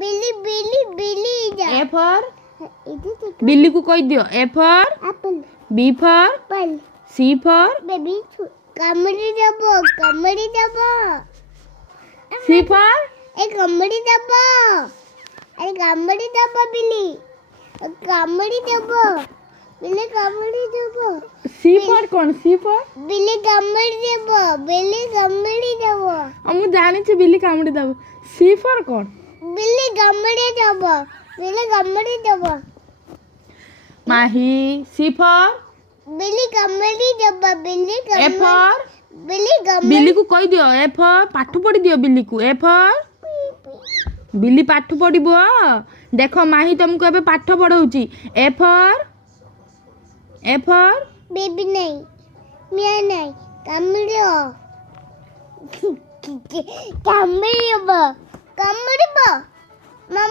बिल्ली बिल्ली बिल्ली जा ए फॉर इधर देखो बिल्ली को कह दियो A for apple B for ball C for baby कमड़ी दबो सी फॉर ए कमड़ी दबो अरे कमड़ी दबो बिल्ली कमड़ी दबो बिल्ली कमड़ी दबो सी फॉर कौन सी फॉर बिल्ली कमड़ी दबो मु जानी छी बिल्ली कामुड़ी दब सी फॉर कौन बिल्ली कमड़ी दबो माही सी फॉर बिल्ली कमड़ी दबो ए फॉर बिल्ली बिल्ली को कह दियो ए फॉर पाठ पढ़ी दियो बिल्ली को ए फॉर बिल्ली पाठ पढ़िबो देखो माही तुमको एबे पाठ पढ़ौची ए फॉर बेबी नहीं मिया नहीं कमड़ो कमड़ो मम्मा